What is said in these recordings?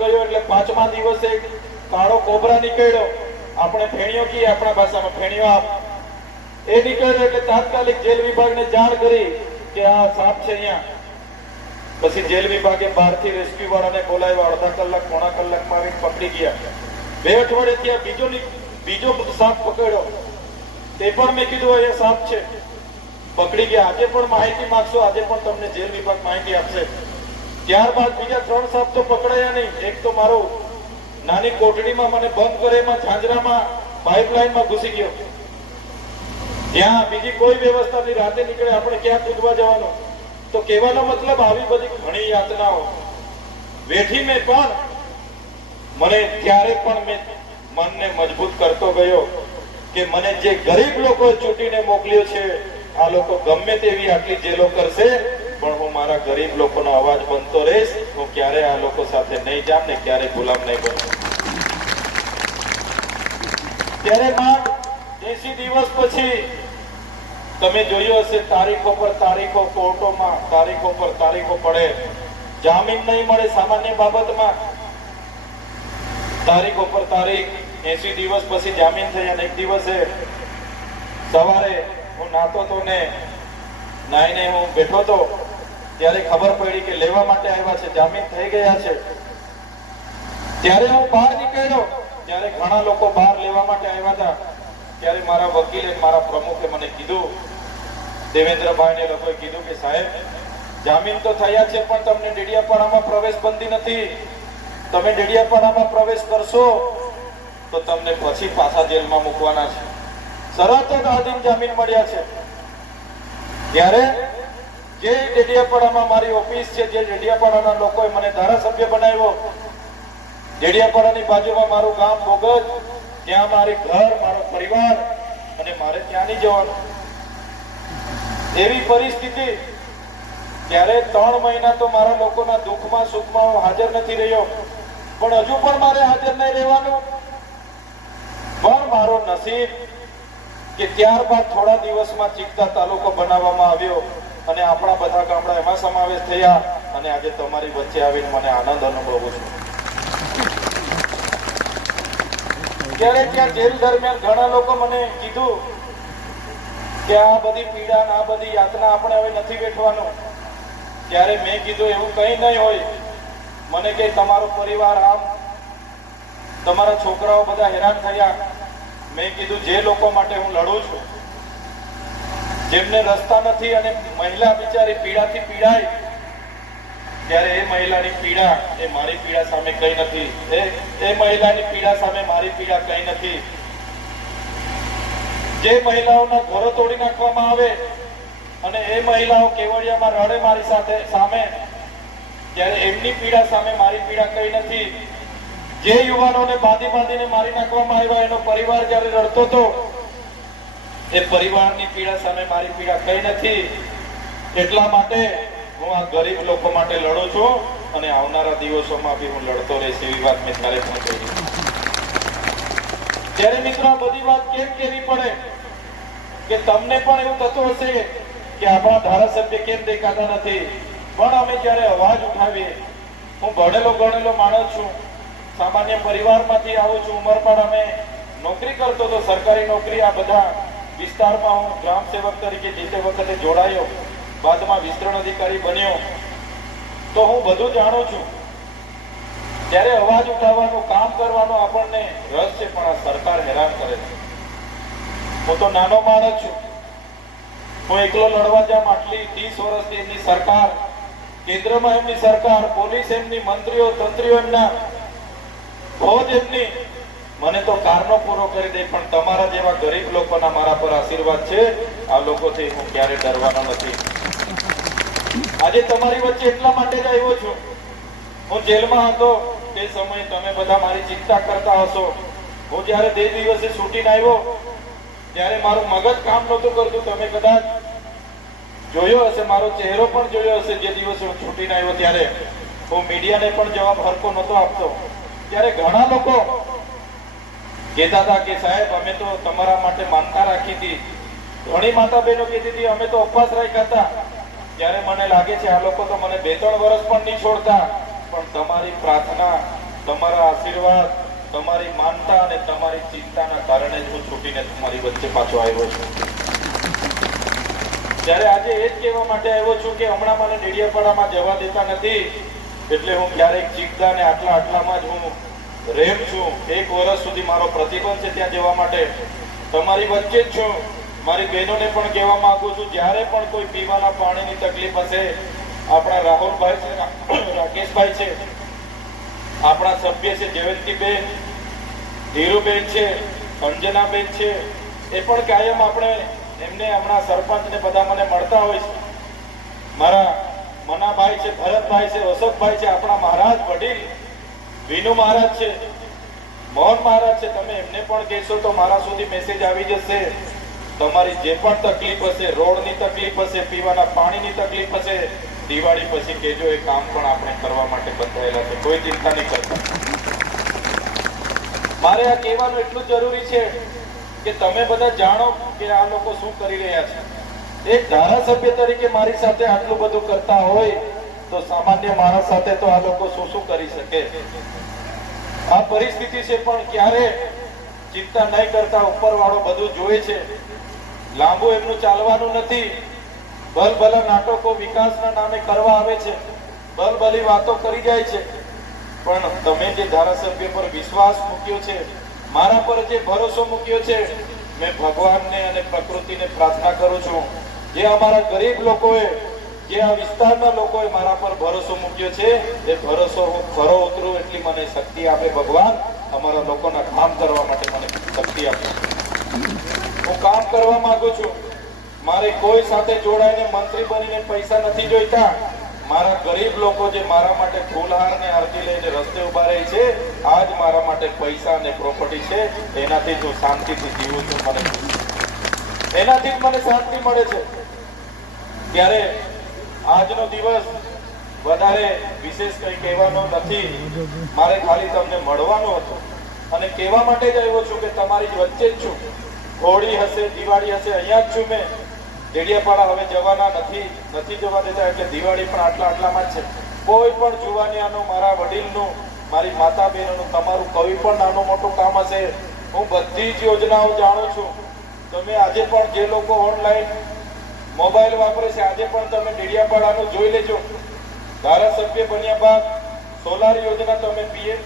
ગયો એટલે 5મા દિવસે કાળો કોબરા નીકળ્યો, આપણે ફેણિયો કહીએ આપણા ભાષામાં, ફેણિયો આપ, એ નીકળ્યો એટલે તાત્કાલિક જેલ વિભાગને જાણ કરી કે આ સાપ છે અહીંયા. પછી જેલ વિભાગે બહારથી રેસ્ક્યુ વાળાને બોલાવ્યા, અડધા કલાક પોણા કલાકમાં આવીને પકડી ગયા. 2 અઠવાડિયે ત્યાં બીજો સાપ પકડ્યો, તે પણ મેં કીધું એ સાપ છે, પકડી ગયા. આજે પણ માહિતી માંગશો, આજે પણ તમને જેલ વિભાગ માહિતી આપશે. ત્યારબાદ બીજા 3 સાપ તો પકડાયા નહીં. એક તો મારો નાની કોટડીમાં મને બંધ કરે, એમાં ઝાંઝરામાં પાઇપલાઇનમાં ઘૂસી ગયો. ત્યાં બીજી કોઈ વ્યવસ્થા નહીં, રાતે નીકળે આપણે ક્યાં કૂદવા જવાનું. તો કહેવાનો મતલબ આવી બધી ઘણી યાતનાઓ વેઠી મેં, પણ મને ત્યારે પણ મેં મનને મજબૂત કરતો ગયો કે મને જે ગરીબ લોકોએ ચૂંટીને મોકલ્યો છે, આ લોકો ગમે તેવી આટલી જેલો કરશે પણ હું મારા ગરીબ લોકોનો અવાજ બનતો રહીશ. હું ક્યારે આ લોકો સાથે નહીં જામ ને ક્યારે ગુલામ નહીં બનું. ત્યારે 80 દિવસ પછી તમે જોયું હશે, તારીખો પર તારીખો કોર્ટોમાં, તારીખો પર તારીખો પડે, જામીન નહીં મળે સામાન્ય બાબતમાં, તારીખો પર તારીખ. 80 દિવસ પછી જામીન થયા. અને એક દિવસે સવારે હું નાતો તો ને નાઈને હું બેઠો તો ત્યારે ખબર પડી કે લેવા માટે આવ્યા છે, જામીન થઈ ગયા છે. ત્યારે હું બહાર નીકળ્યો, ત્યારે ઘણા લોકો બહાર લેવા માટે આવ્યા હતા. ત્યારે મારા વકીલે, મારા પ્રમુખે મને કીધું, દેવેન્દ્રભાઈ ને લોકોએ કીધું કે સાહેબ જામીન તો થયા છે પણ તમને ડેડિયાપાડામાં પ્રવેશ બંધી નથી. તમે ડેડિયાપાડામાં પ્રવેશ કરશો તો તમને પછી પાછા જેલમાં મૂકવાના છે. શરત જ આધીન જામીન મળ્યા છે. ત્યારે જે ડેડિયાપાડામાં મારી ઓફિસ છે, જે ડેડિયાપાડાના લોકોએ મને ધારાસભ્ય બનાવ્યો, ડેડિયાપાડાની બાજુમાં મારું ગામ બોગજ, ત્યાં મારી ઘર, મારો પરિવાર, અને મારે ત્યાં નહીં જવાનું એવી પરિસ્થિતિ. ત્યારે 3 મહિના તો મારા લોકોના દુઃખમાં સુખમાં હું હાજર નથી રહ્યો, પણ હજુ પણ મારે હાજર નહીં રહેવાનું. પણ મારો નસીબ કે ત્યારબાદ થોડા દિવસમાં ચીકતા તાલુકો બનાવવામાં આવ્યો અને આપણા બધા ગામડા એમાં સમાવેશ થયા. અને આજે તમારી વચ્ચે આવીને મને આનંદ અનુભવું છું. ત્યારે ત્યાં જેલ દરમિયાન ઘણા લોકો મને કીધું કે આ બધી પીડા, આ બધી યાતના આપણે હવે નથી વેઠવાનું. ત્યારે મેં કીધું એવું કંઈ નહીં હોય. મને કે તમારો પરિવાર આમ, તમારા છોકરાઓ બધા હેરાન થયા. મેં કીધું જે લોકો માટે હું લડું છું, જેમને રસ્તા નથી અને મહિલા બિચારી પીડાથી પીડાય, ત્યારે એ મહિલાની પીડા એ મારી પીડા સામે કઈ નથી. એ મહિલાની પીડા સામે મારી પીડા કઈ નથી. જે મહિલાઓના ઘરો તોડી નાખવામાં આવે અને એ મહિલાઓ કેવડિયામાં રડે મારી સામે, ત્યારે એમની પીડા સામે મારી પીડા કઈ નથી. જે યુવાનોને બાંધીને મારી નાખવામાં આવ્યા, એનો પરિવાર જ્યારે રડતો હતો, એ પરિવારની પીડા સામે મારી પીડા કઈ નથી. એટલા માટે હું આ ગરીબ લોકો માટે લડું છું અને આવનારા દિવસોમાં બી હું લડતો રહીશ. એવી વાત મેં ત્યારે પણ કહી. ત્યારે મિત્રો આ બધી વાત કેમ કહેવી પડે કે તમને પણ એવું થતું હશે કે આપણા ધારાસભ્ય કેમ દેખાતા નથી. પણ અમે જ્યારે અવાજ ઉઠાવીએ, હું ભણેલો ગણેલો માણસ છું, સામાન્ય પરિવારમાંથી આવું છું. ઉમરપાડ અમે નોકરી કરતો તો, સરકારી નોકરી. આ બધા વિસ્તારમાં હું ગ્રામ સેવક તરીકે જે તે વખતે જોડાયો, બાદમાં વિસ્તરણ અધિકારી બન્યો. તો હું બધું જાણું છું. ત્યારે અવાજ ઉઠાવવાનું, કામ કરવાનો આપણને રસ છે, પણ આ સરકાર હેરાન કરે છે. હું તો નાનો માણસ છું, હું એકલો લડવા જામ. આટલી 30 વર્ષથી એમની સરકાર, કેન્દ્રમાં એમની સરકાર, પોલીસ એમની, મંત્રીઓ તંત્રીઓ એમના, ફોજ એમની, મને તો કારનો પૂરો કરી દે. પણ તમારા જેવા ગરીબ લોકોના મારા પર આશીર્વાદ છે. આ લોકોથી હું ક્યારે ડરવાનો નથી. આજે તમારી વચ્ચે એટલા માટે જ આવ્યો છું. હું જેલમાં હતો તે સમયે તમે બધા મારી ચિંતા કરતા હશો. હું જયારે 2 દિવસે છૂટીને આવ્યો ત્યારે મારું મગજ કામ નહોતું કરતું. તમે કદાચ જોયો હશે, મારો ચહેરો પણ જોયો હશે. જે દિવસે હું છૂટીને આવ્યો ત્યારે હું મીડિયાને પણ જવાબ હરકો નહોતો આપતો. ત્યારે ઘણા લોકો કહેતા હતા કે સાહેબ અમે તો તમારા માટે માનતા રાખી હતી. ઘણી માતા બહેનો કહેતી હતી અમે તો ઉપવાસ રાખ્યા હતા. ત્યારે મને લાગે છે આ લોકો તો મને 2-3 વર્ષ પણ નહીં છોડતા, પણ તમારી પ્રાર્થના, તમારા આશીર્વાદ, તમારી માનતા અને તમારી ચિંતાના કારણે જ હું છૂટીને તમારી વચ્ચે પાછો આવ્યો છું. ત્યારે આજે એ જ કહેવા માટે આવ્યો છું કે હમણાં મને ડેડિયાપાડામાં જવા દેતા નથી, એટલે હું ક્યારેક ચીકદા ને આટલામાં જ હું રેમ છું. 1 વર્ષ સુધી મારો પ્રતિબંધ છે ત્યાં જવા માટે. તમારી વચ્ચે જ છું. મારી બહેનોને પણ કહેવા માંગુ છું, જ્યારે પણ કોઈ પીવાના પાણીની તકલીફ હશે, આપણા રાહુલભાઈ છે, રાકેશભાઈ છે, આપણા સભ્ય છે જયવંતીબેન, ધીરુબેન છે, અંજનાબેન છે, એ પણ કાયમ આપણે એમને હમણાં સરપંચ ને બધા મને મળતા હોય છે. મારા મનાભાઈ છે, ભરતભાઈ છે, અશોકભાઈ છે, આપણા મહારાજ વડીલ વિનુ મહારાજ છે, મોહન મહારાજ છે, તમે એમને પણ કહેશો તો મારા સુધી મેસેજ આવી જશે. તમારી જે પણ તકલીફ હશે, રોડની તકલીફ હશે, પીવાના પાણીની તકલીફ હશે, દિવાળી પછી કહેજો. એ કામ પણ આપણે કરવા માટે બંધાયેલા છે, કોઈ ચિંતા નહીં કરતા. મારે આ કહેવાનું એટલું જરૂરી છે કે તમે બધા જાણો કે આ લોકો શું કરી રહ્યા છે. એક ધારાસભ્ય તરીકે મારી સાથે આટલું બધું કરતા હોય તો સામાન્ય માણસ સાથે તો આ લોકો શું કરી શકે. આ પરિસ્થિતિ છે, પણ ક્યારે ચિંતા નહીં કરતા. ઉપરવાળો બધું જોવે છે. લાંબુ એમનું ચાલવાનું નથી. ભલભલા નાટકો વિકાસના નામે કરવા આવે છે, ભલભલી વાતો કરી જાય છે. પણ તમે જે ધારાસભ્ય પર વિશ્વાસ મૂક્યો છે, મારા પર જે ભરોસો મૂક્યો છે, મેં ભગવાનને અને પ્રકૃતિને પ્રાર્થના કરું છું, જે અમારા ગરીબ લોકોએ, જે આ વિસ્તારના લોકોએ મારા પર ભરોસો મૂક્યો છે, એ ભરોસો હું ખરો ઉતરું એટલી મને શક્તિ આપે ભગવાન. અમારા લોકોના કામ કરવા માટે મને શક્તિ આપે. હું કામ કરવા માંગુ છું. મારે કોઈ સાથે જોડાઈને મંત્રી બનીને પૈસા નથી જોઈતા. મારા ગરીબ લોકો જે મારા માટે ફૂલહાર ને આરતી લઈને રસ્તે ઉભા રહે છે, આજ મારા માટે પૈસા અને પ્રોપર્ટી છે. એનાથી જ હું શાંતિથી જીવું છું. એનાથી જ મને શાંતિ મળે છે. ત્યારે આજનો દિવસ વધારે વિશેષ કંઈ કહેવાનો નથી. મારે ખાલી તમને મળવાનો હતો અને કહેવા માટે જ આવ્યો છું કે તમારી વચ્ચે જ છું. હોળી હશે, દિવાળી હશે, અહીંયા જ છું મેં. ડેડિયાપાડા હવે જવાના નથી જવા દેતા. એટલે દિવાળી પણ આટલામાં જ છે. કોઈ પણ જુવાનિયાનું, મારા વડીલનું, મારી માતા બહેનોનું, તમારું કોઈ પણ નાનું મોટું કામ હશે, હું બધી જ યોજનાઓ જાણું છું. તમે આજે પણ જે લોકો ઓનલાઈન મોબાઈલ વાપરે છે, આજે પણ તમે ડેડિયાપાડાનું જોઈ લેજો. ધારાસભ્ય બન્યા બાદ સોલાર યોજના, તમે પીએમ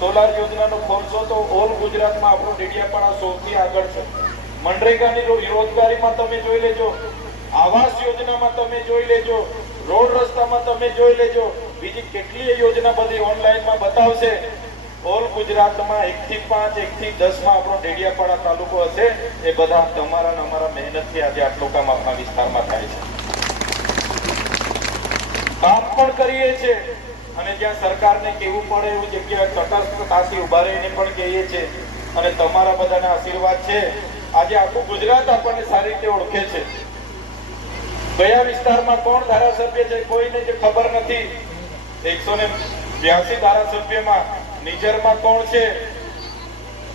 સોલાર યોજનાનું ખોલશો તો ઓલ ગુજરાતમાં આપણું ડેડિયાપાડા સૌથી આગળ છે. મનરેગાની રોજગારીમાં તમે જોઈ લેજો, આવાસ યોજનામાં તમે જોઈ લેજો, રોડ રસ્તામાં તમે જોઈ લેજો, બીજી કેટલીય યોજના બધી ઓનલાઈનમાં બતાવશે. ઓલ ગુજરાતમાં 1 થી 5, 1 થી 10 માં આપણો ડેડિયાપાડા તાલુકો હશે. એ બધા તમારા ને અમારા મહેનતથી આજે આટલું કામ આપણા વિસ્તારમાં થાય છે. કામ પણ કરીએ છીએ અને જ્યાં સરકારને કહેવું પડે એવું જગ્યાએ તટસ્થતાથી ઉભા રહીને પણ કહીએ છીએ. અને તમારા બધાના આશીર્વાદ છે. આજે આખું ગુજરાત આપણને સારી રીતે ઓળખે છે. કયા વિસ્તારમાં કોણ ધારાસભ્ય છે કોઈને જે ખબર નથી. 182 ધારાસભ્યમાં નિઝરમાં કોણ છે,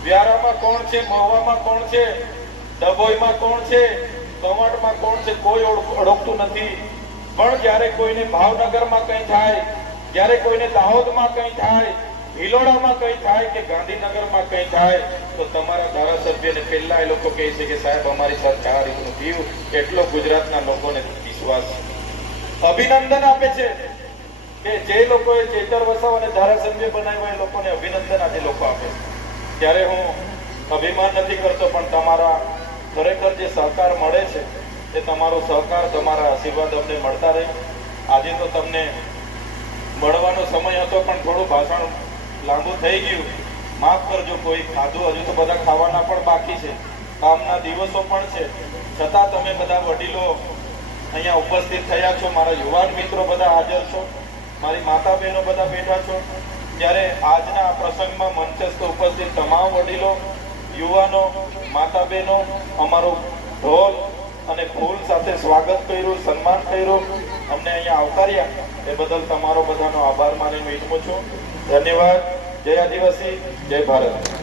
વ્યારામાં કોણ છે, મહુવામાં કોણ છે, ડભોઈમાં કોણ છે, કવાંટમાં કોણ છે, કોઈ ઓળખતું નથી. પણ જ્યારે કોઈને ભાવનગરમાં કંઈ થાય, જ્યારે કોઈને દાહોદમાં કંઈ થાય, ભિલોડામાં કંઈ થાય કે ગાંધીનગરમાં કંઈ થાય, તો તમારા ધારાસભ્યને પહેલા એ લોકો કહે છે કે સાહેબ અમારી સાથે આ રીતનું થયું. એટલો ગુજરાતના લોકોને વિશ્વાસ છે. અભિનંદન આપે છે કે જે લોકોએ ચેતર વસાવાને ધારાસભ્ય બનાવ્યા એ લોકોને અભિનંદન આજે લોકો આપે છે. ત્યારે હું અભિમાન નથી કરતો, પણ તમારા ખરેખર જે સહકાર મળે છે એ તમારો સહકાર, તમારા આશીર્વાદ અમને મળતા રહે. આજે તો તમને મળવાનો સમય હતો પણ થોડું ભાષણ લાંબુ થઈ ગયું, માફ કરજો. કોઈ ખાધું, હજુ તો બધા ખાવાના પણ બાકી છે, કામના દિવસો પણ છે, છતાં તમે બધા વડીલો અહીંયા ઉપસ્થિત થયા છો. મારા યુવાન મિત્રો બધા હાજર છો, મારી માતા બહેનો બધા બેઠા છો. ત્યારે આજના આ પ્રસંગમાં મંચસ્થ ઉપસ્થિત તમામ વડીલો, યુવાનો, માતા બહેનો અમારો ઢોલ અને ફૂલ સાથે સ્વાગત કર્યું, સન્માન કર્યું, અમને અહીંયા આવકાર્યા. એ બદલ તમારો બધાનો આભાર માનીને વિનમું છું. ધન્યવાદ. જય આદિવાસી, જય ભારત.